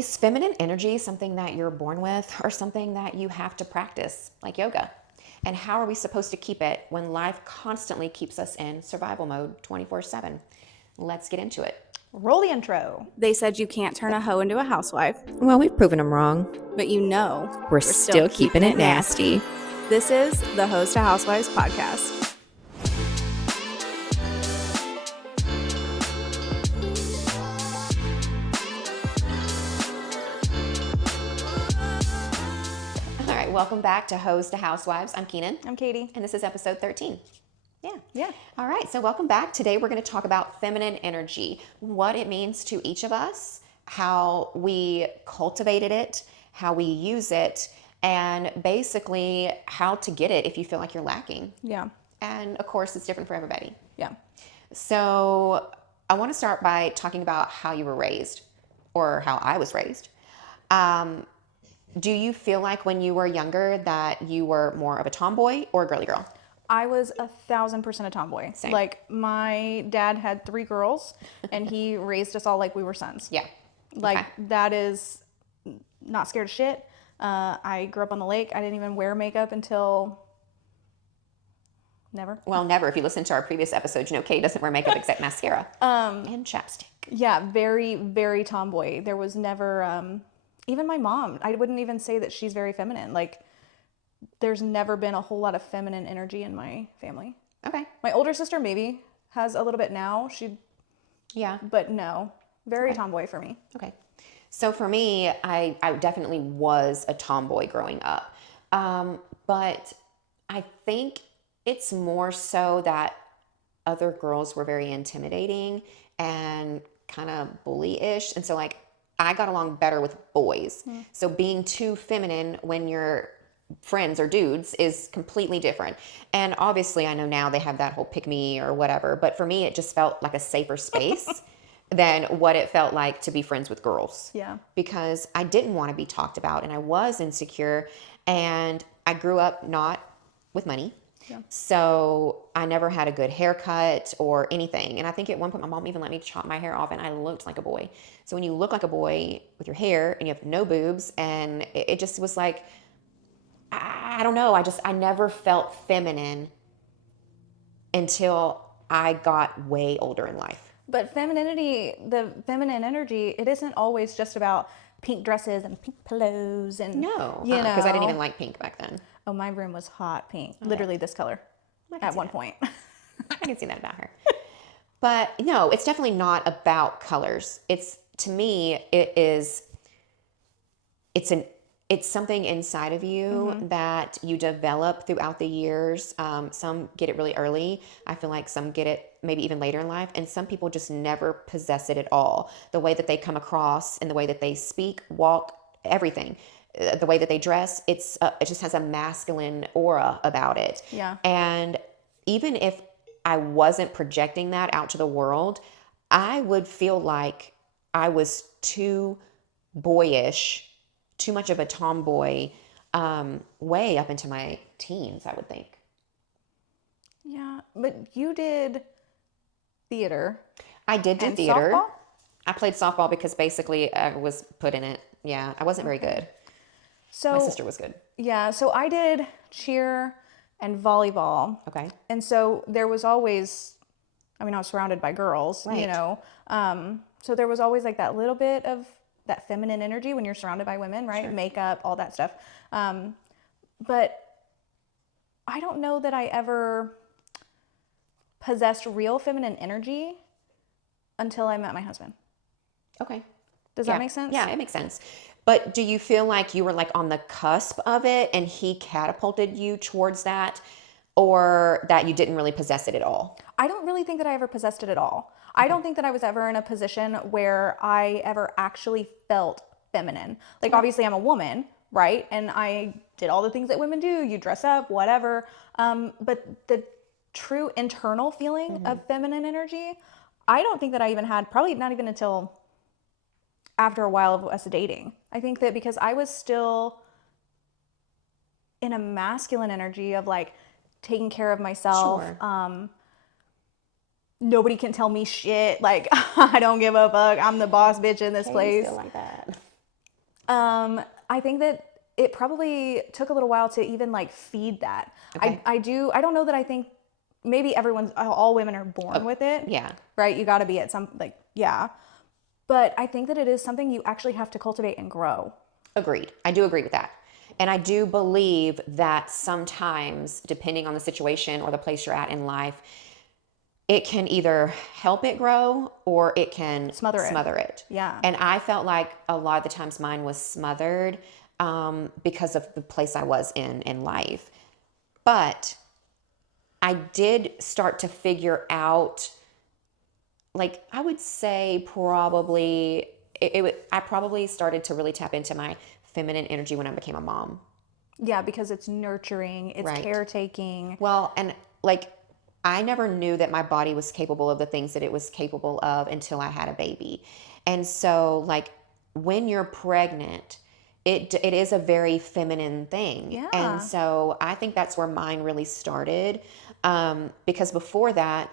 Is feminine energy something that you're born with or something that you have to practice, like yoga? And how are we supposed to keep it when life constantly keeps us in survival mode 24/7? Let's get into it. Roll the intro. They said you can't turn a hoe into a housewife, Well, we've proven them wrong. but We're still keeping it nasty. This is the Host to Housewives podcast. All right, welcome back to Host to Housewives. I'm Keenan. I'm Katie. And this is episode 13. Yeah. All right, so welcome back. Today we're going to talk about feminine energy, what it means to each of us, how we cultivated it, how we use it, and basically how to get it if you feel like you're lacking. Yeah. And of course, it's different for everybody. Yeah. So I want to start by talking about how you were raised or how I was raised. Do you feel like when you were younger that you were more of a tomboy or a girly girl? I was 1,000% a tomboy. Same. Like, my dad had 3 girls, and he raised us all like we were sons. Yeah. Like, Okay. that is not scared of shit. I grew up on the lake. I didn't even wear makeup until never. Well, never. If you listen to our previous episodes, you know Kay doesn't wear makeup except mascara and chapstick. Yeah, very, very tomboy. There was never, even my mom, I wouldn't even say that she's very feminine. Like, there's never been a whole lot of feminine energy in my family. Okay. My older sister maybe has a little bit now. Yeah. But no, very tomboy for me. Okay. So for me, I definitely was a tomboy growing up. But I think it's more so that other girls were very intimidating and kind of bully-ish. And so like I got along better with boys. So being too feminine when you're friends or dudes is completely different. And obviously I know now they have that whole pick me or whatever, but for me it just felt like a safer space than what it felt like to be friends with girls. Yeah. Because I didn't want to be talked about and I was insecure and I grew up not with money. Yeah. So I never had a good haircut or anything. And I think at one point my mom even let me chop my hair off and I looked like a boy. So when you look like a boy with your hair and you have no boobs and it just was like, I don't know. I never felt feminine until I got way older in life. But femininity, the feminine energy, it isn't always just about pink dresses and pink pillows and No, you know, because I didn't even like pink back then. Oh, my room was hot pink, literally this color at one point. I can see that about her. But no, it's definitely not about colors. To me, it's something inside of you that you develop throughout the years. Some get it really early. I feel like some get it maybe even later in life. And some people just never possess it at all. The way that they come across and the way that they speak, walk, everything. The way that they dress, it just has a masculine aura about it. Yeah. And even if I wasn't projecting that out to the world, I would feel like I was too boyish, too much of a tomboy, way up into my teens, I would think. Yeah, but you did theater. I did do And theater. softball? I played softball because basically I was put in it. Yeah, I wasn't very good. So My sister was good. yeah, so I did cheer and volleyball. Okay. And so there was always, I was surrounded by girls, Right. you know. So there was always like that little bit of that feminine energy when you're surrounded by women, right? Sure. Makeup, all that stuff. But I don't know that I ever possessed real feminine energy until I met my husband. Okay. Does that make sense? Yeah, it makes sense. But do you feel like you were like on the cusp of it and he catapulted you towards that, or that you didn't really possess it at all? I don't really think that I ever possessed it at all. I don't think that I was ever in a position where I ever actually felt feminine. Like, obviously I'm a woman, right? And I did all the things that women do. You dress up, whatever. But the true internal feeling of feminine energy, I don't think that I even had, probably not even until after a while of us dating. I think that because I was still in a masculine energy of like taking care of myself. Sure. Nobody can tell me shit. Like, I don't give a fuck. I'm the boss bitch in this place. Feel like that. I think that it probably took a little while to even like feed that. Okay. I don't know that I think maybe all women are born with it. Yeah. Right? You got to be at some, like, yeah. But I think that it is something you actually have to cultivate and grow. Agreed. I do agree with that. And I do believe that sometimes, depending on the situation or the place you're at in life, it can either help it grow or it can Smother it. it. Yeah. And I felt like a lot of the times mine was smothered because of the place I was in life. But I did start to figure out, like, I would say probably, I probably started to really tap into my feminine energy when I became a mom. Yeah, because it's nurturing, it's Right. caretaking. Well, and like, I never knew that my body was capable of the things that it was capable of until I had a baby. And so, like, when you're pregnant, it is a very feminine thing. Yeah. And so I think that's where mine really started. Because before that,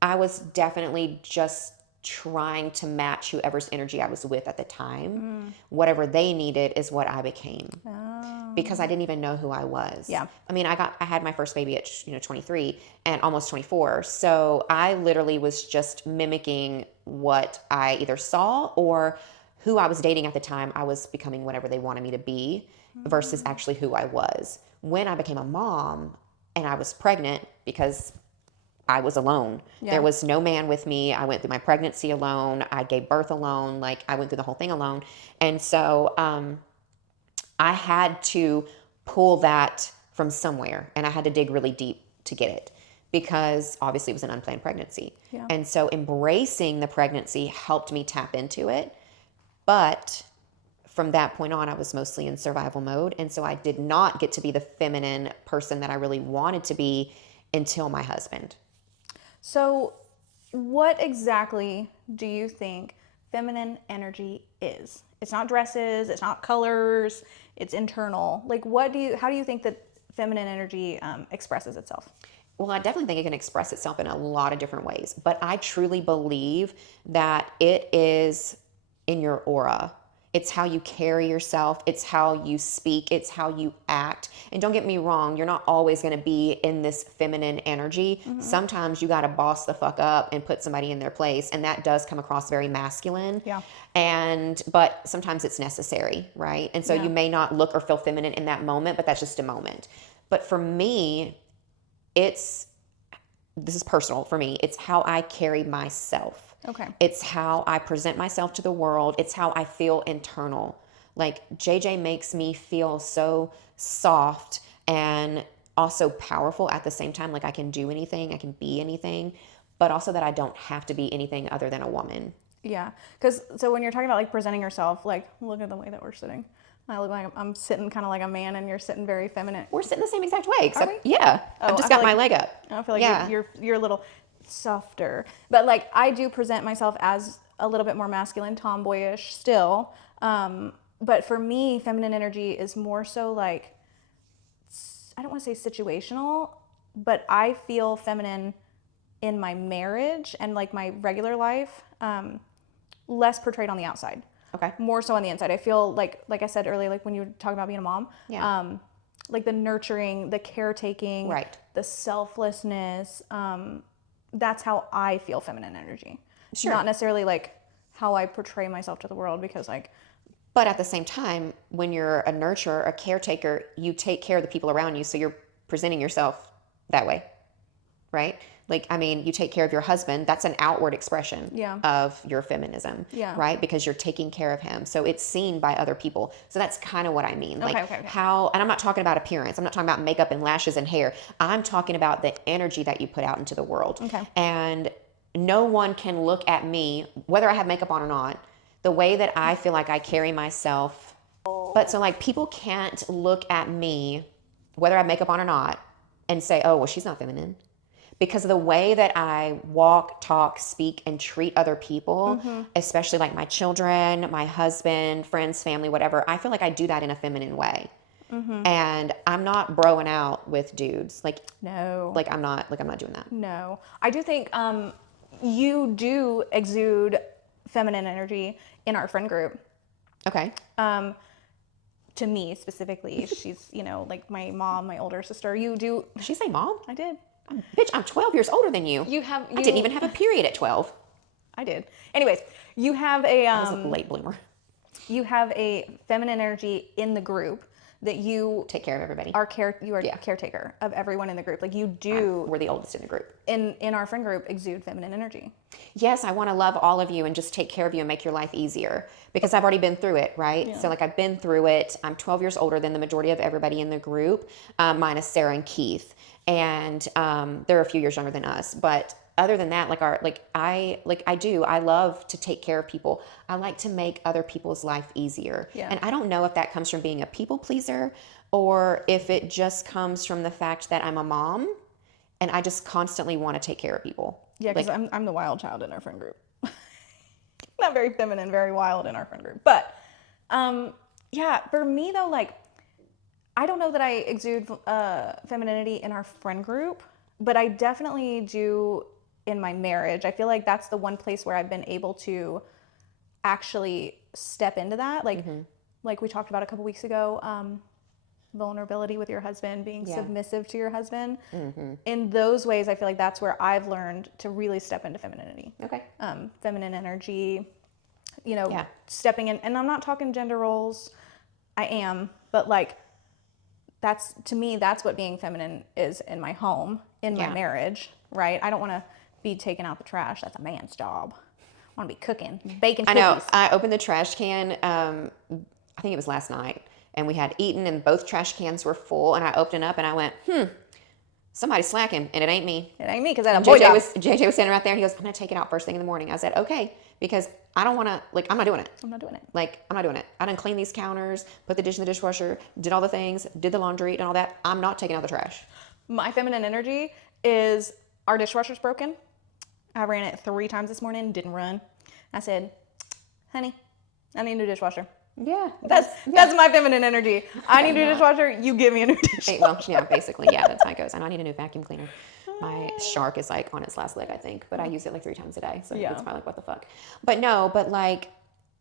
I was definitely just trying to match whoever's energy I was with at the time. Whatever they needed is what I became. Because I didn't even know who I was. Yeah. I mean, I had my first baby at 23 and almost 24. So I literally was just mimicking what I either saw or who I was dating at the time. I was becoming whatever they wanted me to be versus actually who I was. When I became a mom and I was pregnant, because I was alone. Yeah. There was no man with me. I went through my pregnancy alone. I gave birth alone. Like, I went through the whole thing alone. And so I had to pull that from somewhere, and I had to dig really deep to get it, because obviously it was an unplanned pregnancy. Yeah. And so embracing the pregnancy helped me tap into it. But from that point on, I was mostly in survival mode. And so I did not get to be the feminine person that I really wanted to be until my husband. So, what exactly do you think feminine energy is? It's not dresses, it's not colors, it's internal. Like, how do you think that feminine energy expresses itself? Well, I definitely think it can express itself in a lot of different ways, but I truly believe that it is in your aura. It's how you carry yourself. It's how you speak. It's how you act. And don't get me wrong, you're not always going to be in this feminine energy. Sometimes you got to boss the fuck up and put somebody in their place. And that does come across very masculine. Yeah. But sometimes it's necessary, right? And so Yeah. you may not look or feel feminine in that moment, but that's just a moment. But for me, this is personal for me. It's how I carry myself. Okay. It's how I present myself to the world. It's how I feel internal. Like, JJ makes me feel so soft and also powerful at the same time. Like, I can do anything, I can be anything, but also that I don't have to be anything other than a woman. Yeah. So when you're talking about like presenting yourself, like, look at the way that we're sitting. I look like I'm sitting kind of like a man, and you're sitting very feminine. We're sitting the same exact way, except, we? yeah, Oh, I've just I got feel my like- leg up. I feel like Yeah. you're a little softer, but like I do present myself as a little bit more masculine, tomboyish still. But for me, feminine energy is more so like, I don't want to say situational, but I feel feminine in my marriage and like my regular life, less portrayed on the outside. Okay. More so on the inside. I feel like I said earlier, like when you were talking about being a mom, Yeah. like the nurturing, the caretaking, Right. the selflessness. That's how I feel feminine energy. Sure. Not necessarily like how I portray myself to the world, because like, But at the same time, when you're a nurturer, a caretaker, you take care of the people around you. So you're presenting yourself that way, right? Like, I mean, you take care of your husband. That's an outward expression Yeah. of your feminism, Yeah. right? Because you're taking care of him. So it's seen by other people. So that's kind of what I mean. Like, Okay. and I'm not talking about appearance. I'm not talking about makeup and lashes and hair. I'm talking about the energy that you put out into the world. Okay. And no one can look at me, whether I have makeup on or not, the way that I feel like I carry myself. But so, like, people can't look at me, whether I have makeup on or not, and say, oh, well, she's not feminine. Because of the way that I walk, talk, speak, and treat other people, especially like my children, my husband, friends, family, whatever, I feel like I do that in a feminine way. And I'm not broing out with dudes. Like, no. I'm not doing that. No. I do think you do exude feminine energy in our friend group. Okay. to me specifically. She's, you know, like my mom, my older sister. You do. Did she say mom? I did. Bitch, I'm 12 years older than you. I didn't even have a period at 12. I did. Anyways, you have a I was a late bloomer. you have a feminine energy in the group that you Take care of everybody. you are a caretaker of everyone in the group. Like you do We're the oldest in the group. in our friend group exude feminine energy. Yes, I want to love all of you and just take care of you and make your life easier because I've already been through it, right? Yeah. So like I've been through it. I'm 12 years older than the majority of everybody in the group, minus Sarah and Keith. And they're a few years younger than us. But other than that, I love to take care of people. I like to make other people's life easier. Yeah. And I don't know if that comes from being a people pleaser or if it just comes from the fact that I'm a mom and I just constantly want to take care of people. Yeah, because I'm the wild child in our friend group. Not very feminine, very wild in our friend group. But yeah, for me though, like I don't know that I exude femininity in our friend group, but I definitely do in my marriage. I feel like that's the one place where I've been able to actually step into that. Like like we talked about a couple weeks ago, vulnerability with your husband, being submissive to your husband. In those ways, I feel like that's where I've learned to really step into femininity. Okay. Feminine energy, you know, stepping in. And I'm not talking gender roles. I am, but like, that's, to me, that's what being feminine is in my home, in my marriage, right? I don't want to be taking out the trash. That's a man's job. I want to be cooking, baking cookies. I know. I opened the trash can, I think it was last night, and we had eaten and both trash cans were full, and I opened it up and I went, somebody's slacking, and it ain't me. It ain't me, because I had a boy job. JJ was standing right there, and he goes, I'm going to take it out first thing in the morning. I said, okay, because I don't want to, like, I'm not doing it. I'm not doing it. Like, I'm not doing it. I done cleaned these counters, put the dish in the dishwasher, did all the things, did the laundry and all that. I'm not taking out the trash. My feminine energy is our dishwasher's broken. I ran it 3 times this morning, didn't run. I said, honey, I need a new dishwasher. Yeah. That's my feminine energy. I need a new dishwasher, you give me a new dishwasher. Well, yeah, basically, yeah, that's how it goes. And I need a new vacuum cleaner. My Shark is like on its last leg, I think, but I use it like 3 times a day. So it's probably like, what the fuck? But no, but like,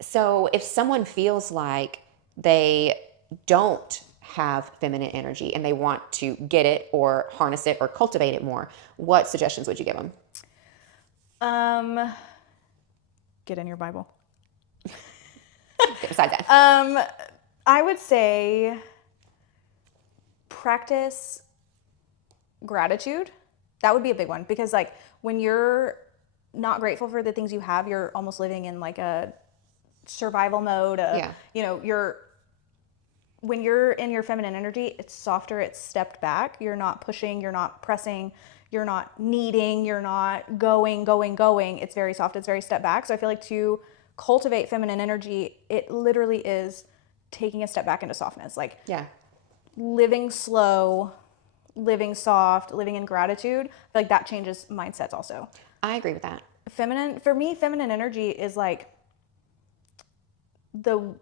so if someone feels like they don't have feminine energy and they want to get it or harness it or cultivate it more, what suggestions would you give them? Get in your Bible. Besides that. I would say practice gratitude. That would be a big one, because like when you're not grateful for the things you have, you're almost living in like a survival mode. You know, when you're in your feminine energy, it's softer, it's stepped back. You're not pushing, you're not pressing, you're not needing, you're not going. It's very soft, it's very stepped back. So I feel like to cultivate feminine energy, it literally is taking a step back into softness. Like living slow, living soft, living in gratitude. I feel like that changes mindsets also. I agree with that. For me, feminine energy is like the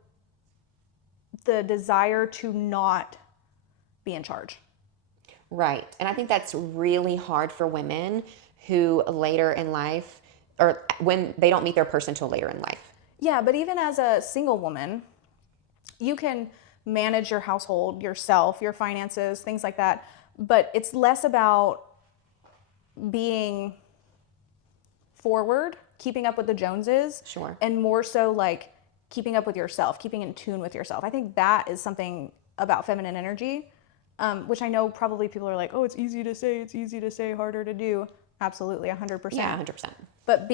desire to not be in charge. Right. And I think that's really hard for women who later in life, or when they don't meet their person till later in life. Yeah, but even as a single woman, you can manage your household yourself, your finances, things like that. But it's less about being forward, keeping up with the Joneses. Sure. And more so like keeping up with yourself, keeping in tune with yourself. I think that is something about feminine energy, which I know probably people are like, oh, it's easy to say, harder to do. Absolutely, 100%. Yeah, 100%. But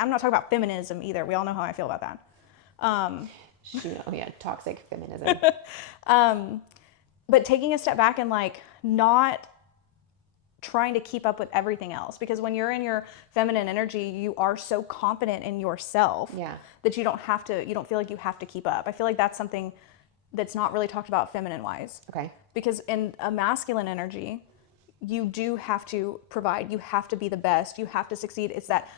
I'm not talking about feminism either. We all know how I feel about that. Toxic feminism. But taking a step back and like not trying to keep up with everything else, because when you're in your feminine energy, you are so confident in yourself that you don't feel like you have to keep up. I feel like that's something that's not really talked about feminine wise. Okay. Because in a masculine energy, you do have to provide, you have to be the best, you have to succeed. It's that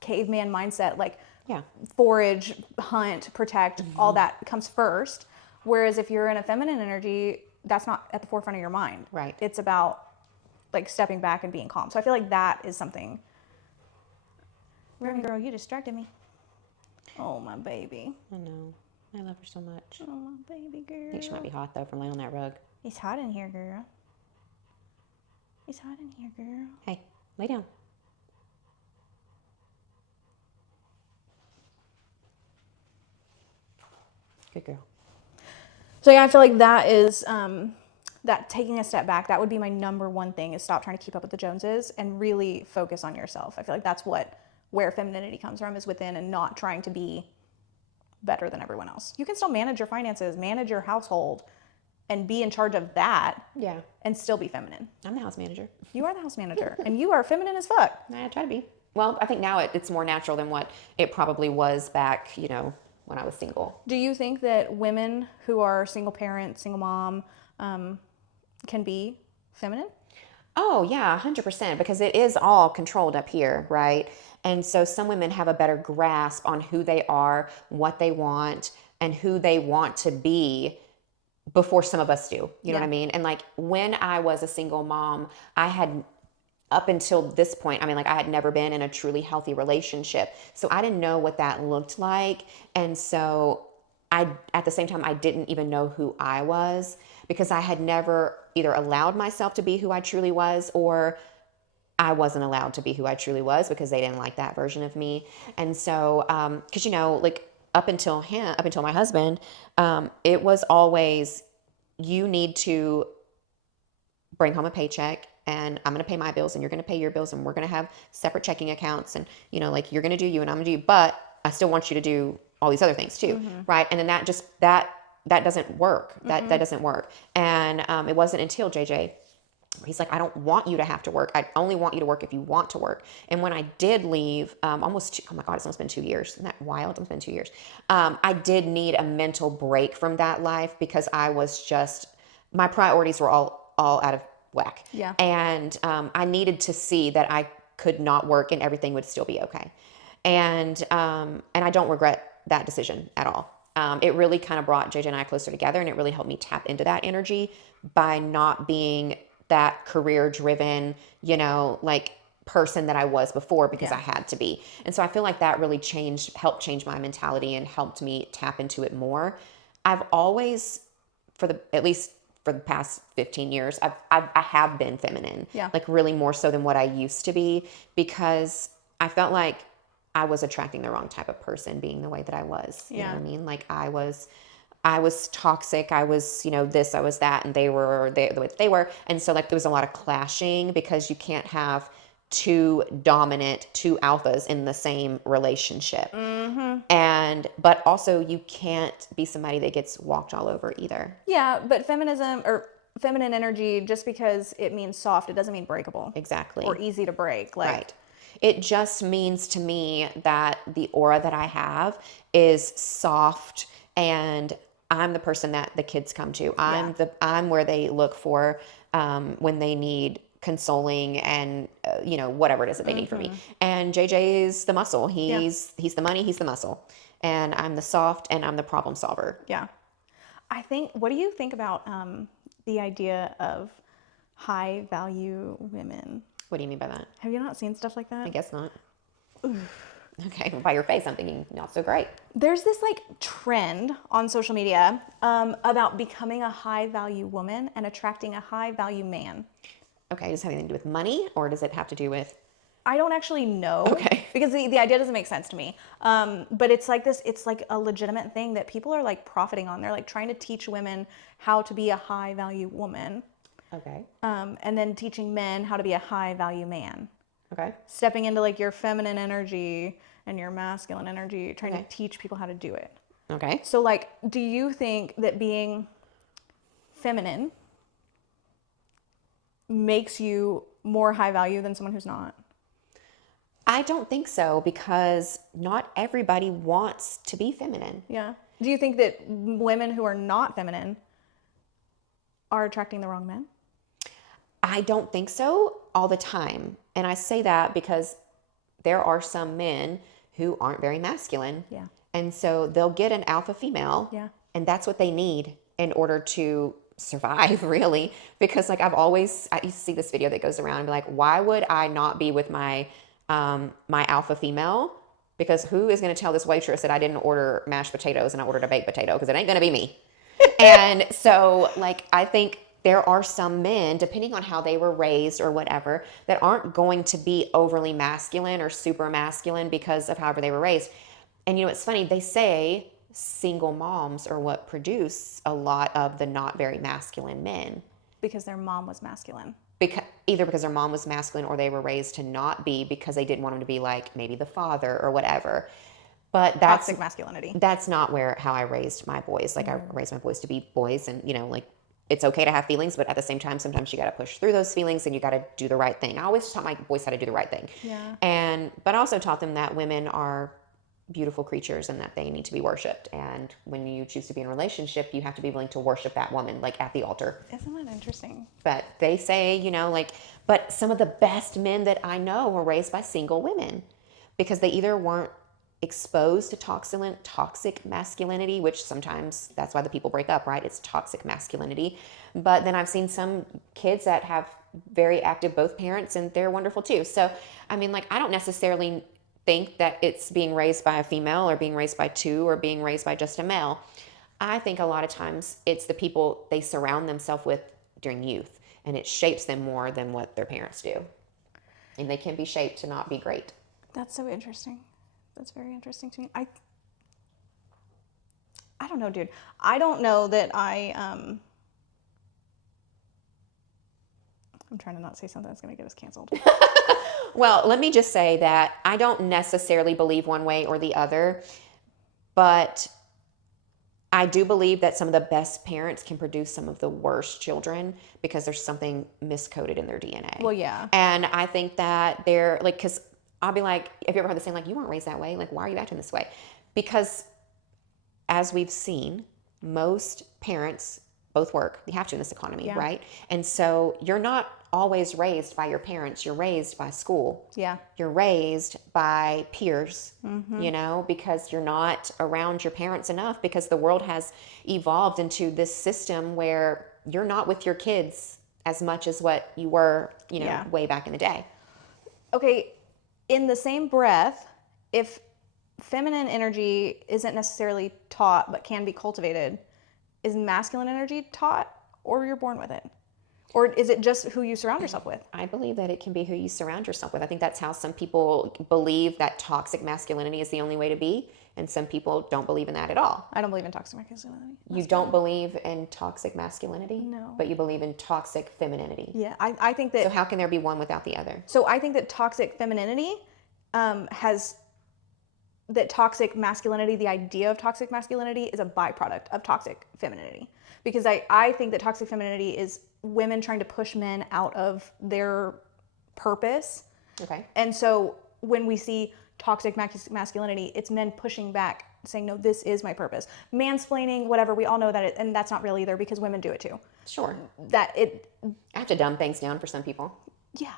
caveman mindset, like forage, hunt, protect, all that comes first. Whereas if you're in a feminine energy, that's not at the forefront of your mind. Right. It's about like stepping back and being calm. So I feel like that is something. Remy girl, you distracted me. Oh, my baby. I know. I love her so much. Oh, my baby girl. I think she might be hot though from laying on that rug. It's hot in here, girl. It's hot in here, girl. Hey, lay down. Good girl. So yeah, I feel like that is that taking a step back, that would be my number one thing, is stop trying to keep up with the Joneses and really focus on yourself. I feel like that's where femininity comes from, is within, and not trying to be better than everyone else. You can still manage your finances, manage your household, and be in charge of that. Yeah. And still be feminine. I'm the house manager. You are the house manager, and you are feminine as fuck. I try to be. Well, I think now it's more natural than what it probably was back, when I was single. Do you think that women who are single parent, single mom, can be feminine? Oh, yeah, 100%, because it is all controlled up here, right? And so some women have a better grasp on who they are, what they want, and who they want to be before some of us do. You know what I mean? And like when I was a single mom, I had, up until this point, I had never been in a truly healthy relationship. So I didn't know what that looked like. And so at the same time, I didn't even know who I was, because I had never either allowed myself to be who I truly was, or I wasn't allowed to be who I truly was because they didn't like that version of me. And so, cause like up until my husband, it was always, you need to bring home a paycheck, and I'm going to pay my bills and you're going to pay your bills, and we're going to have separate checking accounts, and like you're going to do you and I'm going to do you, but I still want you to do all these other things too. Right. And then that doesn't work. That doesn't work. And it wasn't until JJ, he's like, I don't want you to have to work. I only want you to work if you want to work. And when I did leave, oh my God, it's almost been 2 years. Isn't that wild? It's been 2 years. I did need a mental break from that life, because I was just, my priorities were all out of whack. Yeah. And I needed to see that I could not work and everything would still be okay. And I don't regret that decision at all. It really kind of brought JJ and I closer together, and it really helped me tap into that energy by not being that career driven, like person that I was before, because I had to be. And so I feel like that really helped change my mentality and helped me tap into it more. I've always, at least for the past 15 years, I have been feminine, like really more so than what I used to be, because I felt like I was attracting the wrong type of person being the way that I was. You know what I mean? Like I was toxic. I was, this, I was that, and they were the way that they were. And so like there was a lot of clashing, because you can't have two alphas in the same relationship. But also you can't be somebody that gets walked all over either. Yeah. But feminism, or feminine energy, just because it means soft, it doesn't mean breakable. Exactly. Or easy to break. Like, right. It just means to me that the aura that I have is soft, and I'm the person that the kids come to. I'm where they look for when they need consoling and whatever it is that they need from me. And JJ is the muscle. He's the money. He's the muscle, and I'm the soft, and I'm the problem solver. Yeah. What do you think about the idea of high value women? What do you mean by that? Have you not seen stuff like that? I guess not. Okay, by your face, I'm thinking not so great. There's this like trend on social media about becoming a high value woman and attracting a high value man. Okay, does it have anything to do with money, or does it have to do with? I don't actually know. Okay. Because the idea doesn't make sense to me. But it's like this, it's like a legitimate thing that people are like profiting on. They're like trying to teach women how to be a high value woman. Okay. And then teaching men how to be a high value man. Okay. Stepping into like your feminine energy and your masculine energy, trying to teach people how to do it. Okay. So like, do you think that being feminine makes you more high value than someone who's not? I don't think so, because not everybody wants to be feminine. Yeah. Do you think that women who are not feminine are attracting the wrong men? I don't think so all the time. And I say that because there are some men who aren't very masculine. Yeah. And so they'll get an alpha female. Yeah. And that's what they need in order to survive, really. Because like I used to see this video that goes around and be like, why would I not be with my alpha female because who is going to tell this waitress that I didn't order mashed potatoes and I ordered a baked potato? Because it ain't going to be me. And so, like, I think there are some men, depending on how they were raised or whatever, that aren't going to be overly masculine or super masculine because of however they were raised. And you know, it's funny, they say single moms are what produce a lot of the not very masculine men. Because their mom was masculine. Either because their mom was masculine or they were raised to not be because they didn't want them to be like maybe the father or whatever. But that's Toxic masculinity. That's not how I raised my boys. Like, I raised my boys to be boys, and you know, like, it's okay to have feelings, but at the same time, sometimes you got to push through those feelings and you got to do the right thing. I always taught my boys how to do the right thing. Yeah. But I also taught them that women are beautiful creatures and that they need to be worshipped. And when you choose to be in a relationship, you have to be willing to worship that woman, like at the altar. Isn't that interesting? But they say, you know, like, but some of the best men that I know were raised by single women because they either weren't exposed to toxic masculinity, which sometimes that's why the people break up, right? It's toxic masculinity. But then I've seen some kids that have very active both parents and they're wonderful too. So, I mean, like, I don't necessarily think that it's being raised by a female or being raised by two or being raised by just a male. I think a lot of times it's the people they surround themselves with during youth, and it shapes them more than what their parents do. And they can be shaped to not be great. That's so interesting. That's very interesting to me. I don't know, dude. I don't know that I'm trying to not say something that's going to get us canceled. Well, let me just say that I don't necessarily believe one way or the other, but I do believe that some of the best parents can produce some of the worst children because there's something miscoded in their DNA. Well, yeah. And I think that they're like, because I'll be like, have you ever heard the saying, like, you weren't raised that way? Like, why are you acting this way? Because as we've seen, most parents both work. You have to in this economy, Yeah. right? And so you're not always raised by your parents. You're raised by school. Yeah. You're raised by peers, you know, because you're not around your parents enough because the world has evolved into this system where you're not with your kids as much as what you were, you know, Yeah. way back in the day. Okay, in the same breath, if feminine energy isn't necessarily taught but can be cultivated, is masculine energy taught or you're born with it? Or is it just who you surround yourself with? I believe that it can be who you surround yourself with. I think that's how some people believe that toxic masculinity is the only way to be, and some people don't believe in that at all. I don't believe in toxic masculinity. You don't believe in toxic masculinity? No. But you believe in toxic femininity. Yeah, I think that. So how can there be one without the other? So I think that toxic femininity that toxic masculinity, the idea of toxic masculinity, is a byproduct of toxic femininity. Because I think that toxic femininity is women trying to push men out of their purpose. Okay. And so when we see toxic masculinity, it's men pushing back, saying, no, this is my purpose. Mansplaining, whatever, we all know that, and that's not real either because women do it too. Sure. I have to dumb things down for some people. Yeah.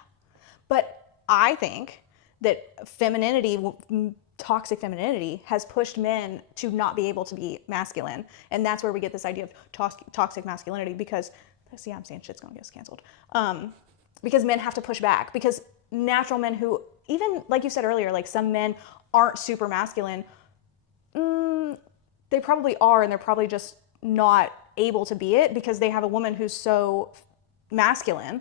But I think that toxic femininity has pushed men to not be able to be masculine. And that's where we get this idea of toxic masculinity because, see, I'm saying shit's gonna get us canceled. Because men have to push back. Because natural men who, even like you said earlier, like some men aren't super masculine, they probably are, and they're probably just not able to be it because they have a woman who's so masculine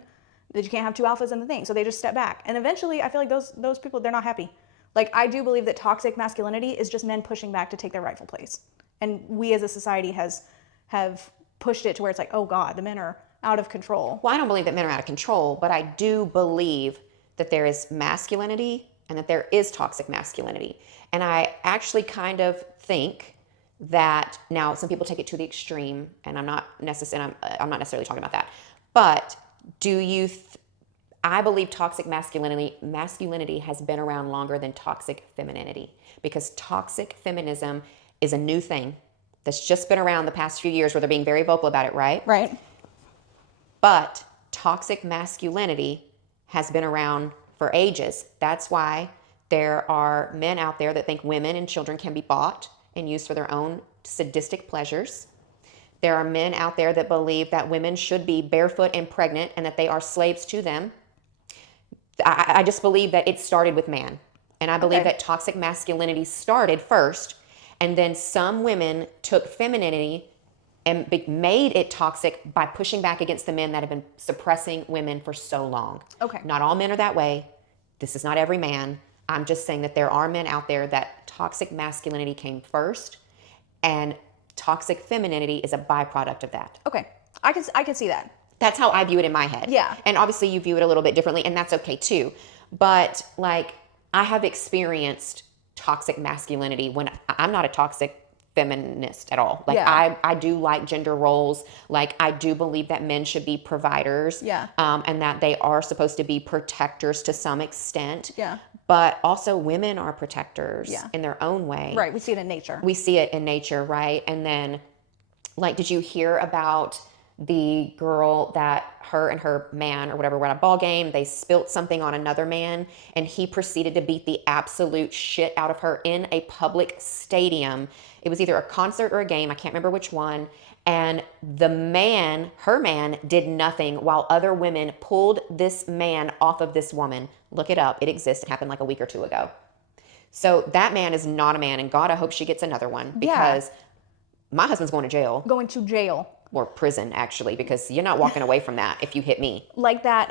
that you can't have two alphas in the thing. So they just step back. And eventually, I feel like those people, they're not happy. Like, I do believe that toxic masculinity is just men pushing back to take their rightful place. And we as a society have pushed it to where it's like, oh God, the men are out of control. Well, I don't believe that men are out of control, but I do believe that there is masculinity and that there is toxic masculinity. And I actually kind of think that, now some people take it to the extreme, and I'm not necessarily talking about that, but I believe toxic masculinity has been around longer than toxic femininity, because toxic feminism is a new thing that's just been around the past few years where they're being very vocal about it, right? Right. But toxic masculinity has been around for ages. That's why there are men out there that think women and children can be bought and used for their own sadistic pleasures. There are men out there that believe that women should be barefoot and pregnant and that they are slaves to them. I just believe that it started with man. And I believe Okay. that toxic masculinity started first, and then some women took femininity and made it toxic by pushing back against the men that have been suppressing women for so long. Okay. Not all men are that way. This is not every man. I'm just saying that there are men out there that toxic masculinity came first, and toxic femininity is a byproduct of that. Okay. I can see that. That's how I view it in my head. Yeah. And obviously you view it a little bit differently, and that's okay too. But like, I have experienced toxic masculinity when I'm not a toxic feminist at all. Like, Yeah. I do like gender roles. Like, I do believe that men should be providers. Yeah. And that they are supposed to be protectors to some extent. Yeah. But also women are protectors Yeah. in their own way. Right. We see it in nature. We see it in nature, right? And then, like, did you hear about the girl that her and her man or whatever were at a ball game? They spilt something on another man, and he proceeded to beat the absolute shit out of her in a public stadium. It was either a concert or a game. I can't remember which one. And the man, her man, did nothing while other women pulled this man off of this woman. Look it up. It exists. It happened like a week or two ago. So that man is not a man, and God, I hope she gets another one, because my husband's going to jail. Going to jail. Or prison, actually, because you're not walking away from that if you hit me. Like that,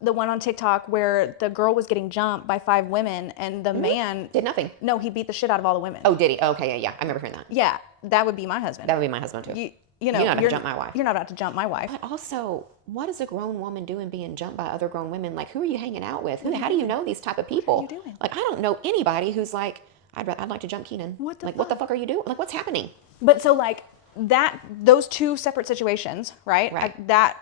the one on TikTok where the girl was getting jumped by 5 women and the man Did nothing. No, he beat the shit out of all the women. Oh, did he? Oh, okay, yeah. I remember hearing that. Yeah, that would be my husband. That would be my husband, too. You know, You're not about to jump my wife. You're not about to jump my wife. But also, what is a grown woman doing being jumped by other grown women? Like, who are you hanging out with? How do you know these type of people? What are you doing? Like, I don't know anybody who's like, I'd like to jump Keenan. What the What the fuck are you doing? Like, what's happening? But so like those two separate situations, right? Right. Like that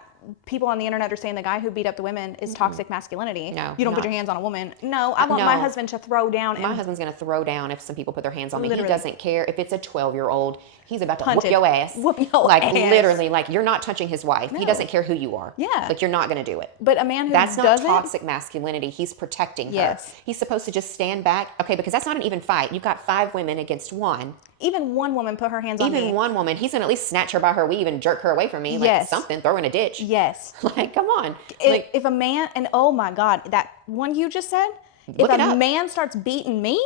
people on the internet are saying the guy who beat up the women is toxic masculinity. No, you don't put not. your hands on a woman. No, I want No. my husband to throw down My and husband's going to throw down if some people put their hands on me. Literally. He doesn't care. If it's a 12-year-old, he's about to Punted. whoop your ass. Whoop your like, ass. literally, like, you're not touching his wife. He No. doesn't care who you are. Yeah. Like, you're not going to do it. But a man who That's not doesn't, toxic masculinity. He's protecting her. Yes. He's supposed to just stand back. Okay, because that's not an even fight. You've got 5 women against 1. even one woman put her hands on me. Even one woman, he's going to at least snatch her by her weave and jerk her away from me. Like, Yes. something, throw her in a ditch. Yes. Like, come on. If a man, and oh my God, that one you just said, Look if it a up. man starts beating me,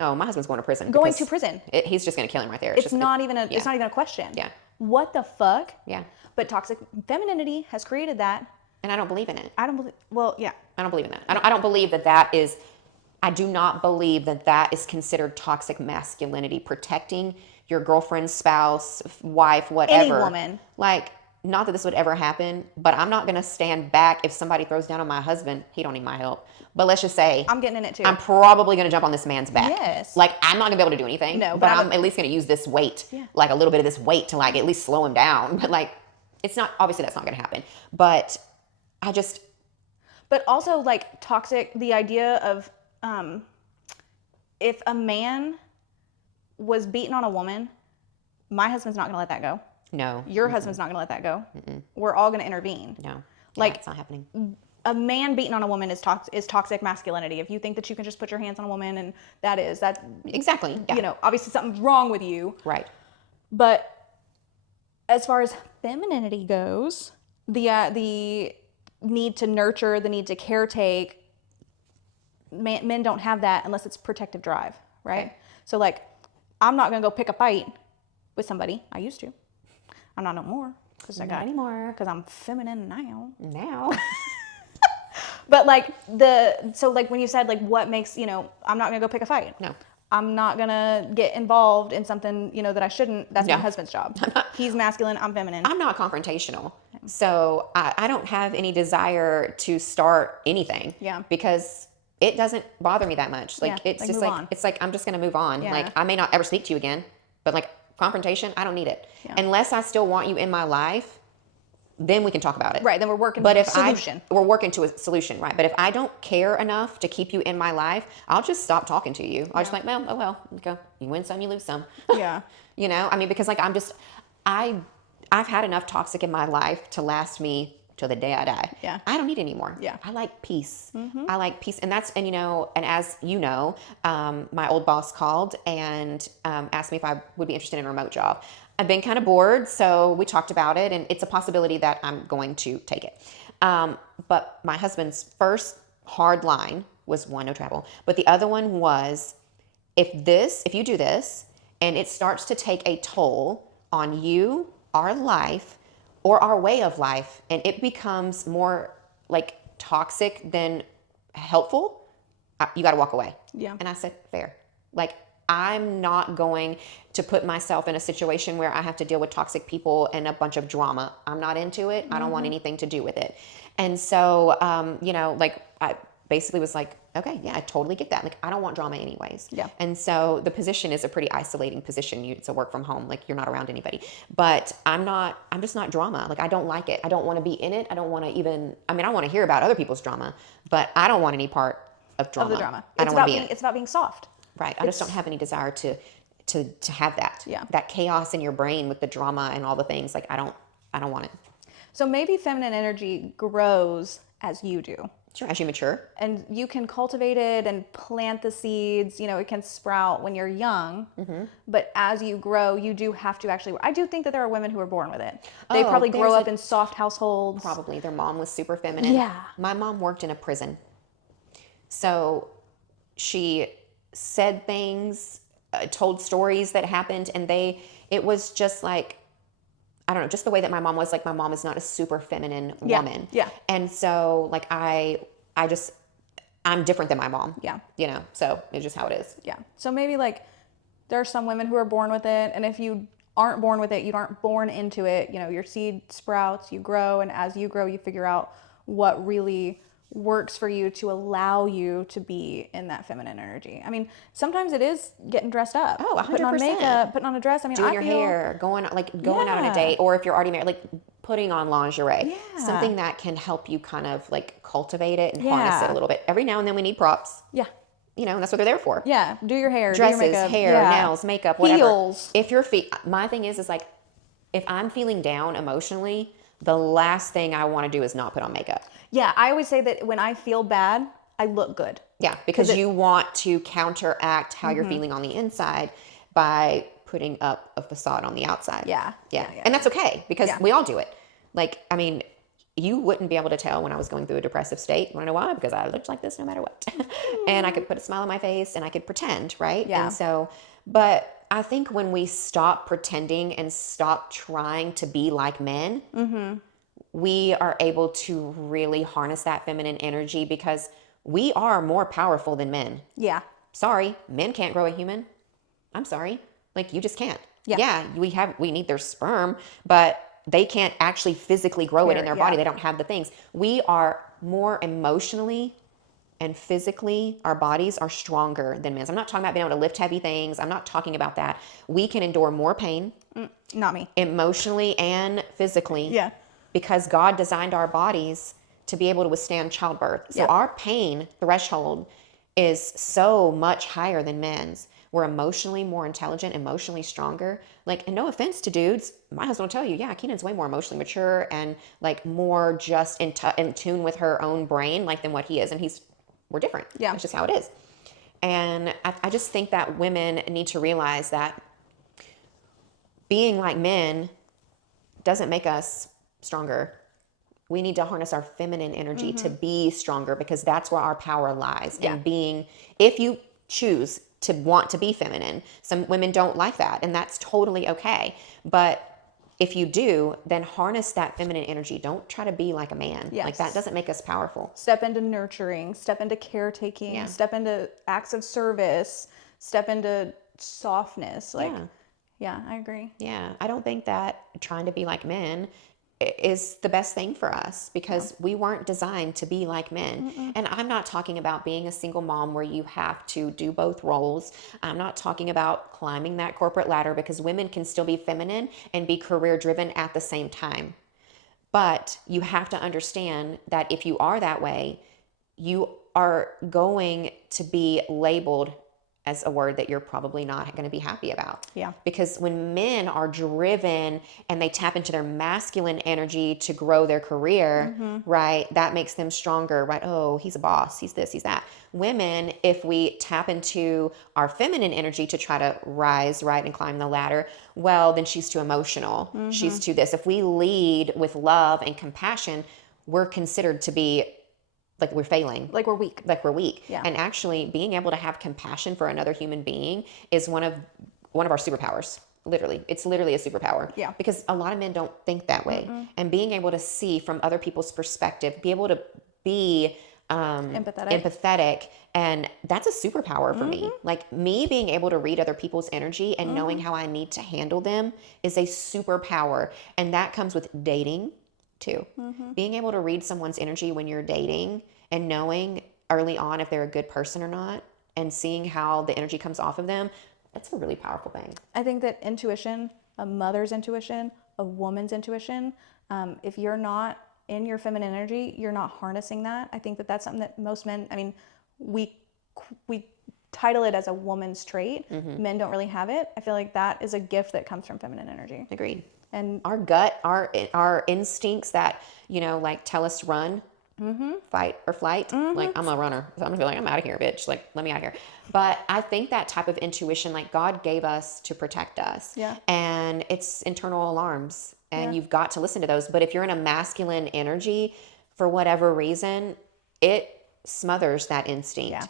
Oh, my husband's going to prison. Going because to prison. He's just going to kill him right there. it's just not even a yeah. it's not even a question. Yeah. What the fuck? Yeah. But toxic femininity has created that. And I don't believe in it. I don't believe. Well, yeah. I don't believe in that. I don't believe that is, I do not believe that is considered toxic masculinity, protecting your girlfriend, spouse, wife, whatever. Any woman. Like, not that this would ever happen, but I'm not going to stand back if somebody throws down on my husband. He don't need my help. But let's just say I'm getting in it too. I'm probably going to jump on this man's back. Yes. Like, I'm not going to be able to do anything. No, but but I'm at least going to use this weight, like a little bit of this weight to like at least slow him down. But like, it's not, obviously that's not going to happen. But I just, But also like toxic, the idea of if a man was beating on a woman, my husband's not going to let that go. no. Your husband's not going to let that go. We're all going to intervene. No. Yeah, Like- it's not happening. A man beating on a woman is toxic masculinity. If you think that you can just put your hands on a woman and that Exactly. Yeah. you know, obviously something's wrong with you. Right. But as far as femininity goes, the need to nurture, the need to caretake, men don't have that unless it's protective drive, right? Okay. So like, I'm not gonna go pick a fight with somebody. I used to. I'm not no more because Not anymore. because I'm feminine now. Now. But like so like when you said like what makes, you know, I'm not gonna go pick a fight. No. I'm not gonna get involved in something, you know, that I shouldn't. That's Yeah. my husband's job. He's masculine, I'm feminine. I'm not confrontational. So I don't have any desire to start anything. Yeah. Because it doesn't bother me that much. Like, Yeah, it's like just move like, on. it's like, I'm just going to move on. Yeah. Like, I may not ever speak to you again, but like confrontation, I don't need it. Yeah. Unless I still want you in my life, then we can talk about it. Right, then we're working But to a if solution. we're working to a solution, right? But if I don't care enough to keep you in my life, I'll just stop talking to you. I'll just like, well, oh well, go. You win some, you lose some. Yeah. You know, I mean, because like I've had enough toxic in my life to last me till the day I die. Yeah. I don't need any more. Yeah. I like peace. I like peace. And that's, and you know, and as you know, my old boss called and asked me if I would be interested in a remote job. I've been kind of bored, so we talked about it, and it's a possibility that I'm going to take it. But my husband's first hard line was one, no travel. But the other one was, if you do this and it starts to take a toll on you, our life, or our way of life, and it becomes more like toxic than helpful, you got to walk away. Yeah. And I said, fair. Like, I'm not going to put myself in a situation where I have to deal with toxic people and a bunch of drama. I'm not into it. I don't want anything to do with it. And so, you know, like, I basically was like, okay, yeah, I totally get that. Like, I don't want drama anyways. Yeah. And so the position is a pretty isolating position. It's a work from home. Like, you're not around anybody. But I'm just not drama. Like, I don't like it. I don't want to be in it. I don't want to even, I mean, I want to hear about other people's drama, but I don't want any part of drama. Of the drama. I don't want to be in it. It's about being soft. Right. I just don't have any desire to have that. Yeah. That chaos in your brain with the drama and all the things. Like, I don't want it. So maybe feminine energy grows as you do. Sure. As you mature. And you can cultivate it and plant the seeds. You know, it can sprout when you're young. But as you grow, you do have to actually. I do think that there are women who are born with it. They Oh, probably grow there's up in soft households. Probably their mom was super feminine. Yeah. My mom worked in a prison. So she said things, told stories that happened, and it was just like, I don't know, just the way that my mom was. Like, my mom is not a super feminine woman. Yeah. And so, like, I'm different than my mom. Yeah. You know, so it's just how it is. Yeah. So maybe like there are some women who are born with it. And if you aren't born with it, you aren't born into it, you know, your seed sprouts, you grow. And as you grow, you figure out what really works for you to allow you to be in that feminine energy. I mean, sometimes it is getting dressed up. Oh, 100%. Putting on makeup, putting on a dress. I mean, Doing I your feel, hair, going out on a Yeah. date, or if you're already married, like putting on lingerie. Yeah. Something that can help you kind of like cultivate it and harness it a little bit. Every now and then we need props. Yeah. You know, and that's what they're there for. Yeah. Do your hair, Dresses, do your makeup. hair, Yeah. nails, makeup, whatever. Heels. If your feet, my thing is like, if I'm feeling down emotionally, the last thing I want to do is not put on makeup. Yeah. I always say that when I feel bad, I look good. Yeah, because you want to counteract how you're feeling on the inside by putting up a facade on the outside. Yeah. Yeah. Yeah. And that's okay, because Yeah. we all do it. Like, I mean, you wouldn't be able to tell when I was going through a depressive state. You want to know why? Because I looked like this no matter what. And I could put a smile on my face and I could pretend, right? Yeah. And so, but I think when we stop pretending and stop trying to be like men, we are able to really harness that feminine energy, because we are more powerful than men. Yeah. Sorry, men can't grow a human. I'm sorry. Like, you just can't. Yeah. We need their sperm, but they can't actually physically grow it in their body. They don't have the things. We are more emotionally and physically, our bodies are stronger than men's. I'm not talking about being able to lift heavy things. I'm not talking about that. We can endure more pain. Not me. Emotionally and physically. Yeah. Because God designed our bodies to be able to withstand childbirth. So our pain threshold is so much higher than men's. We're emotionally more intelligent, emotionally stronger. Like, and no offense to dudes, my husband will tell you, yeah, Keenan's way more emotionally mature and like more just in tune with her own brain, like, than what he is. And we're different. Yeah. It's just how it is. And I just think that women need to realize that being like men doesn't make us stronger. We need to harness our feminine energy to be stronger, because that's where our power lies. Yeah. And being, if you choose to want to be feminine, some women don't like that, and that's totally okay. But if you do, then harness that feminine energy. Don't try to be like a man. Yes. Like, that doesn't make us powerful. Step into nurturing, step into caretaking, step into acts of service, step into softness. Like, yeah, I agree. Yeah, I don't think that trying to be like men is the best thing for us, because we weren't designed to be like men. And I'm not talking about being a single mom where you have to do both roles. I'm not talking about climbing that corporate ladder, because women can still be feminine and be career driven at the same time. But you have to understand that if you are that way, you are going to be labeled as a word that you're probably not going to be happy about. Yeah. Because when men are driven and they tap into their masculine energy to grow their career, right, that makes them stronger, right? Oh, he's a boss, he's this, he's that. Women, if we tap into our feminine energy to try to rise, right, and climb the ladder, well, then she's too emotional. She's too this. If we lead with love and compassion, we're considered to be like we're failing. Like we're weak. Like we're weak. Yeah. And actually being able to have compassion for another human being is one of our superpowers. Literally. It's literally a superpower. Yeah. Because a lot of men don't think that way. And being able to see from other people's perspective, be able to be empathetic, and that's a superpower for me. Like me being able to read other people's energy and knowing how I need to handle them is a superpower. And that comes with dating too. Being able to read someone's energy when you're dating and knowing early on if they're a good person or not, and seeing how the energy comes off of them, that's a really powerful thing. I think that intuition, a mother's intuition, a woman's intuition, if you're not in your feminine energy, you're not harnessing that. I think that that's something that most men, I mean, we title it as a woman's trait. Men don't really have it. I feel like that is a gift that comes from feminine energy. Agreed. And our gut, our instincts that, you know, like tell us run, fight or flight. Like I'm a runner. So I'm gonna be like, I'm out of here, bitch. Like, let me out of here. But I think that type of intuition, like God gave us to protect us. Yeah. And it's internal alarms, and you've got to listen to those. But if you're in a masculine energy, for whatever reason, it smothers that instinct. Yeah.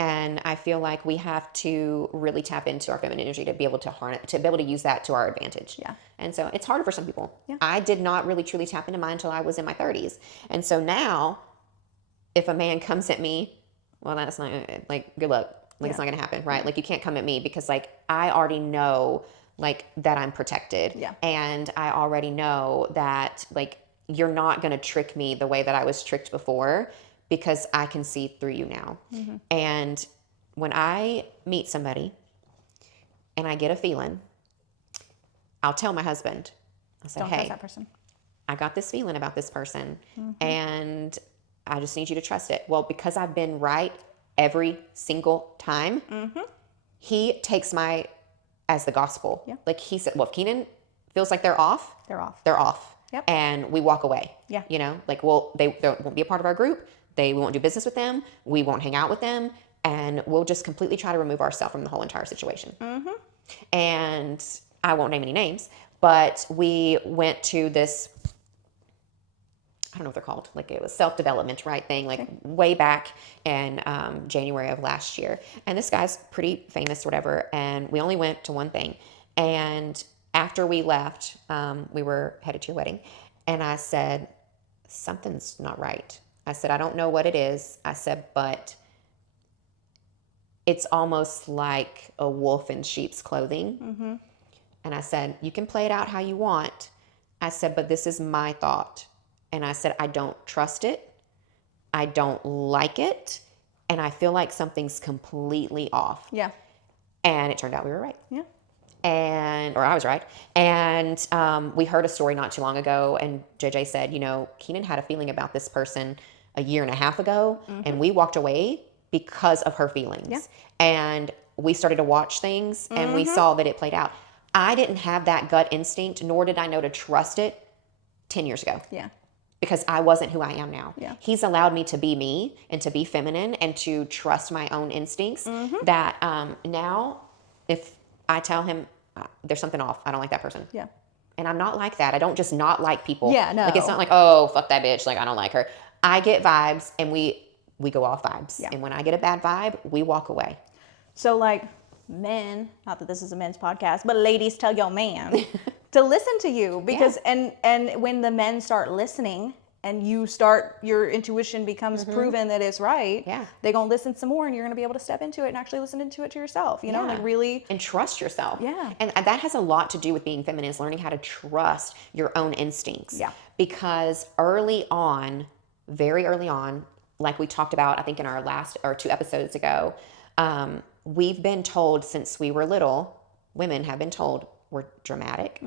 And I feel like we have to really tap into our feminine energy to be able to harness, to be able to use that to our advantage. Yeah. And so it's harder for some people. Yeah. I did not really truly tap into mine until I was in my 30s. And so now, if a man comes at me, well, that's not, like, good luck. Like, it's not going to happen, right? Like, you can't come at me because, like, I already know, like, that I'm protected. Yeah. And I already know that, like, you're not going to trick me the way that I was tricked before, because I can see through you now. And when I meet somebody and I get a feeling, I'll tell my husband, I say, don't hey, trust that person. I got this feeling about this person, and I just need you to trust it. Well, because I've been right every single time, he takes my as the gospel. Yeah. Like he said, well, if Keenan feels like they're off, They're off. they're off. Yep. And we walk away. Yeah. You know, like, well, they won't be a part of our group. We won't do business with them. We won't hang out with them. And we'll just completely try to remove ourselves from the whole entire situation. And I won't name any names, but we went to this, I don't know what they're called. Like, it was self-development, right, thing, like way back in January of last year. And this guy's pretty famous, whatever. And we only went to one thing. And after we left, we were headed to your wedding. And I said, something's not right. I said, I don't know what it is. I said, but it's almost like a wolf in sheep's clothing. And I said, you can play it out how you want. I said, but this is my thought. And I said, I don't trust it. I don't like it. And I feel like something's completely off. Yeah. And it turned out we were right. Yeah. Or I was right. And we heard a story not too long ago, and JJ said, you know, Keenan had a feeling about this person a year and a half ago, and we walked away because of her feelings. Yeah. And we started to watch things, and we saw that it played out. I didn't have that gut instinct, nor did I know to trust it 10 years ago. Yeah. Because I wasn't who I am now. Yeah. He's allowed me to be me and to be feminine and to trust my own instincts, that now if I tell him there's something off, I don't like that person. Yeah. And I'm not like that. I don't just not like people. Yeah, no. Like, it's not like, oh, fuck that bitch, like, I don't like her. I get vibes, and we go off vibes. Yeah. And when I get a bad vibe, we walk away. So, like, men, not that this is a men's podcast, but ladies, tell your man to listen to you, because and when the men start listening and your intuition becomes proven that it's right, they're gonna listen some more, and you're gonna be able to step into it and actually listen into it to yourself, you know, like really. And trust yourself. Yeah. And that has a lot to do with being feminine, is learning how to trust your own instincts. Yeah. Because very early on, like we talked about, I think in our last or 2 episodes ago, we've been told since we were little, women have been told we're dramatic,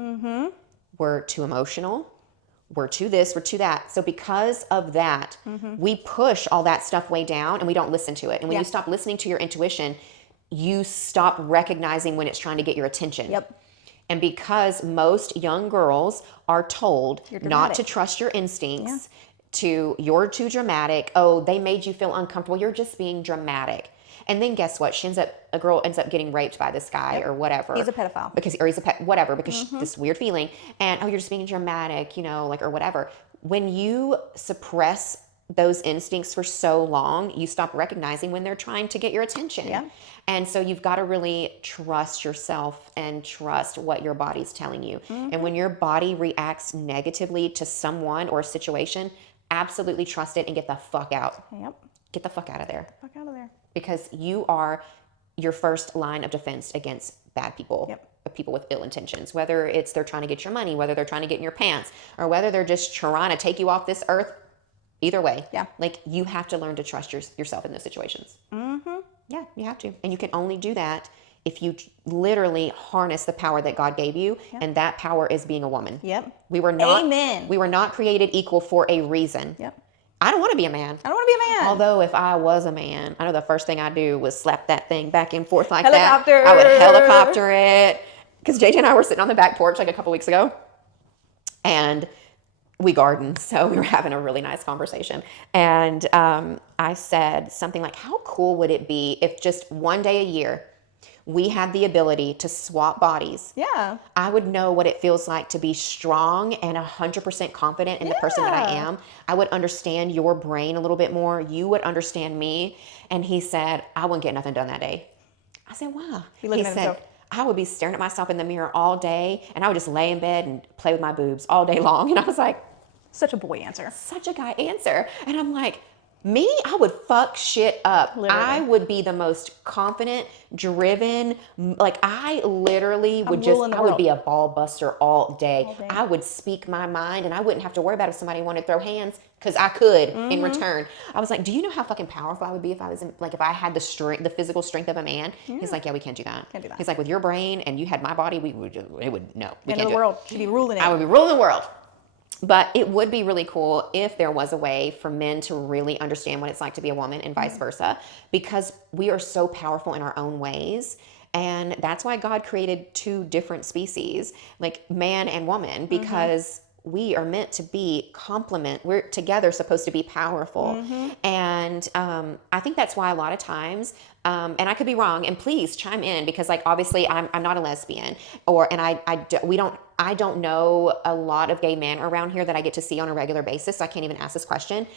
we're too emotional, we're too this, we're too that. So because of that, we push all that stuff way down, and we don't listen to it. And when you stop listening to your intuition, you stop recognizing when it's trying to get your attention. Yep. And because most young girls are told not dramatic. to trust your instincts, you're too dramatic. Oh, they made you feel uncomfortable. You're just being dramatic. And then guess what? A girl ends up getting raped by this guy or whatever. He's a pedophile. Because this weird feeling. And, oh, you're just being dramatic, you know, like, or whatever. When you suppress those instincts for so long, you stop recognizing when they're trying to get your attention. Yeah. And so you've got to really trust yourself and trust what your body's telling you. And when your body reacts negatively to someone or a situation, absolutely trust it and get the fuck out. Yep. Get the fuck out of there. Fuck out of there. Because you are your first line of defense against bad people. Yep. People with ill intentions, whether it's they're trying to get your money, whether they're trying to get in your pants, or whether they're just trying to take you off this earth. Either way, Yeah. like you have to learn to trust yourself in those situations. Mm-hmm. Yeah, you have to. And you can only do that if you literally harness the power that God gave you, and that power is being a woman. Yep. We were not Amen. We were not created equal for a reason. Yep. I don't want to be a man. I don't want to be a man. Although if I was a man, I know the first thing I'd do was slap that thing back and forth like Helicopter. that. I would helicopter it. Because JJ and I were sitting on the back porch like a couple weeks ago, and we garden, so we were having a really nice conversation. And I said something like, how cool would it be if just one day a year we had the ability to swap bodies? Yeah. I would know what it feels like to be strong and 100% confident in the person that I am. I would understand your brain a little bit more. You would understand me. And he said, I wouldn't get nothing done that day. I said, wow. He looked at himself. I would be staring at myself in the mirror all day, and I would just lay in bed and play with my boobs all day long. And I was like, Such a boy answer. such a guy answer. And I'm like, me, I would fuck shit up. Literally. I would be the most confident, driven, like I literally would ruling the I would world. be a ball buster all day. All day. I would speak my mind, and I wouldn't have to worry about if somebody wanted to throw hands, because I could in return. I was like, do you know how fucking powerful I would be if I was if I had the strength, the physical strength of a man? He's like, yeah, we can't do that. Can't do that. He's like, with your brain and you had my body, we can't End of do the it. world. She'd be ruling it. I would be ruling the world. But it would be really cool if there was a way for men to really understand what it's like to be a woman and vice versa, because we are so powerful in our own ways. And that's why God created two different species, like man and woman, because we are meant to be complement. We're together supposed to be powerful. And I think that's why a lot of times, and I could be wrong, and please chime in, because like obviously I'm not a lesbian, I don't know a lot of gay men around here that I get to see on a regular basis, so I can't even ask this question.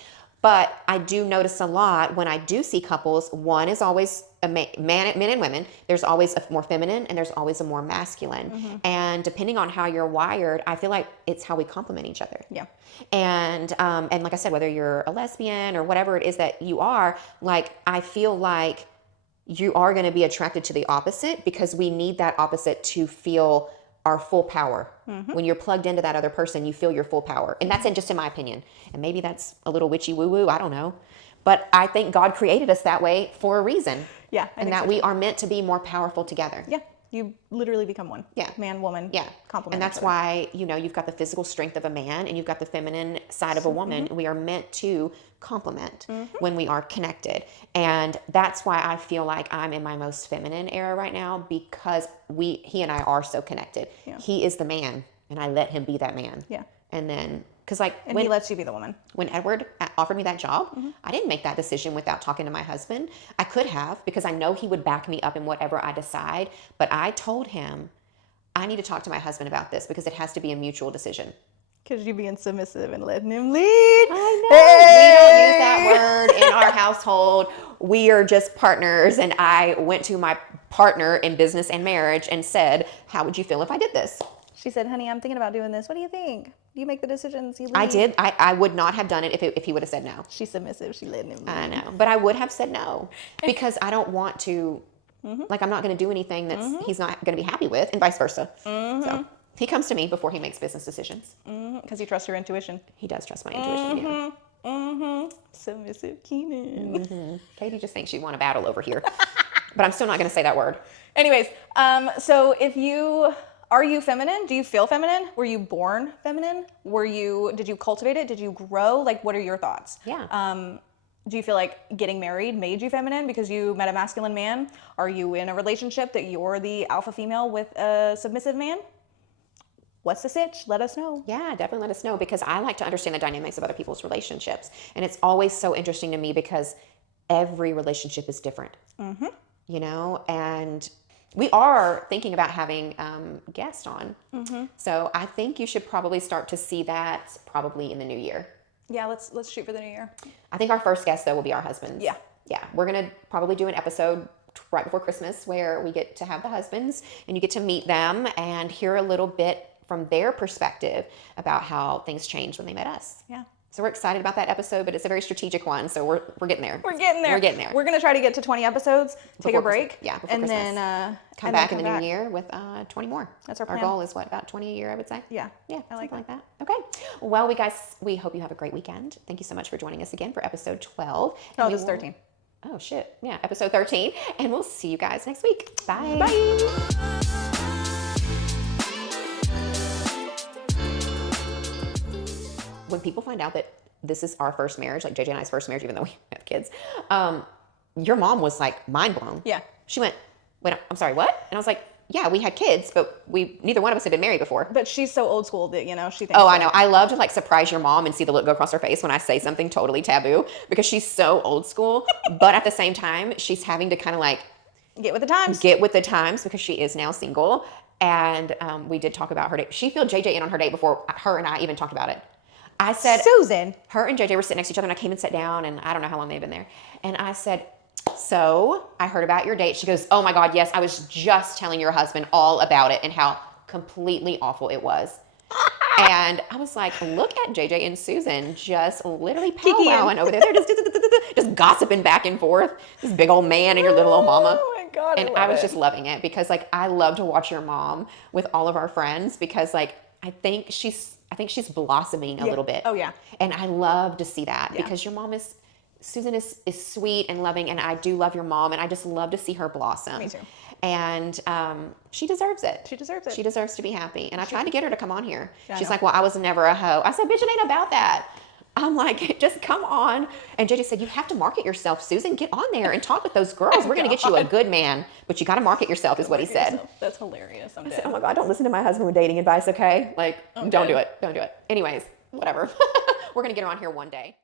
But I do notice a lot when I do see couples, one is always a men and women. There's always a more feminine and there's always a more masculine. And depending on how you're wired, I feel like it's how we complement each other. Yeah. And like I said, whether you're a lesbian or whatever it is that you are, like I feel like you are going to be attracted to the opposite, because we need that opposite to feel our full power. When you're plugged into that other person, you feel your full power. And that's just in my opinion. And maybe that's a little witchy woo woo, I don't know. But I think God created us that way for a reason. Yeah. And that we are meant to be more powerful together. Yeah. You literally become one. Yeah. Man, woman. Yeah. Complement. And that's why, you've got the physical strength of a man and you've got the feminine side of a woman. We are meant to complement when we are connected. And that's why I feel like I'm in my most feminine era right now, because he and I are so connected. Yeah. He is the man and I let him be that man. Yeah. And then, because like And he lets you be the woman. when Edward offered me that job, I didn't make that decision without talking to my husband. I could have, because I know he would back me up in whatever I decide. But I told him, I need to talk to my husband about this, because it has to be a mutual decision. Because you being submissive and letting him lead. I know. We don't use that word in our household. We are just partners. And I went to my partner in business and marriage and said, how would you feel if I did this? She said, honey, I'm thinking about doing this. What do you think? You make the decisions. You lead. I did. I would not have done it if he would have said no. She's submissive. She letting him lead. I know. But I would have said no, because I don't want to, like, I'm not going to do anything that's he's not going to be happy with, and vice versa. So he comes to me before he makes business decisions. Because you trust your intuition. He does trust my intuition. Yeah. Submissive Keenan. Katie just thinks you want a battle over here. But I'm still not going to say that word. Anyways, so are you feminine? Do you feel feminine? Were you born feminine? Did you cultivate it? Did you grow? Like, what are your thoughts? Yeah. Do you feel like getting married made you feminine because you met a masculine man? Are you in a relationship that you're the alpha female with a submissive man? What's the sitch? Let us know. Yeah, definitely let us know, because I like to understand the dynamics of other people's relationships. And it's always so interesting to me, because every relationship is different. And we are thinking about having guests on. So I think you should probably start to see that probably in the new year. Yeah, let's shoot for the new year. I think our first guest, though, will be our husbands. Yeah. Yeah. We're going to probably do an episode right before Christmas where we get to have the husbands and you get to meet them and hear a little bit from their perspective about how things changed when they met us. Yeah. So we're excited about that episode, but it's a very strategic one. So we're getting there. We're getting there. We're getting there. We're going to try to get to 20 episodes, take Before a break. Christmas. Yeah, before and Christmas. then Come back in the new year with 20 more. That's our Our plan. goal is what, about 20 a year, I would say? Yeah. Yeah, I like something like that. Okay. Well, we hope you have a great weekend. Thank you so much for joining us again for episode 12. No, And we this is will- 13. Oh, shit. Yeah, episode 13. And we'll see you guys next week. Bye. Bye. When people find out that this is our first marriage, like JJ and I's first marriage, even though we have kids, your mom was like mind blown. Yeah. She went, wait, I'm sorry, what? And I was like, yeah, we had kids, but neither one of us had been married before. But she's so old school that, she thinks. Oh, I know. I love to like surprise your mom and see the look go across her face when I say something totally taboo because she's so old school. But at the same time, she's having to kind of like Get with the times. get with the times because she is now single. And we did talk about her date. She filled JJ in on her date before her and I even talked about it. I said, Susan. her and JJ were sitting next to each other and I came and sat down and I don't know how long they've been there. And I said, so I heard about your date. She goes, oh my God, yes, I was just telling your husband all about it and how completely awful it was. And I was like, look at JJ and Susan just literally powwowing over there. They're just gossiping back and forth. This big old man and your little old mama. Oh my God. And I was just loving it because like I love to watch your mom with all of our friends because like I think she's blossoming a little bit. Oh, yeah. And I love to see that because your mom Susan is sweet and loving, and I do love your mom, and I just love to see her blossom. Me too. And she deserves it. She deserves it. She deserves to be happy. And I tried to get her to come on here. Yeah, I She's know. like, well, I was never a hoe. I said, bitch, it ain't about that. I'm like, just come on. And JJ said, you have to market yourself, Susan. Get on there and talk with those girls. We're going to get you a good man, but you got to market yourself is what he said. That's hilarious. I'm I dead. said, oh my God, don't listen to my husband with dating advice, okay? Like, don't do it. Don't do it. Anyways, whatever. We're going to get her on here one day.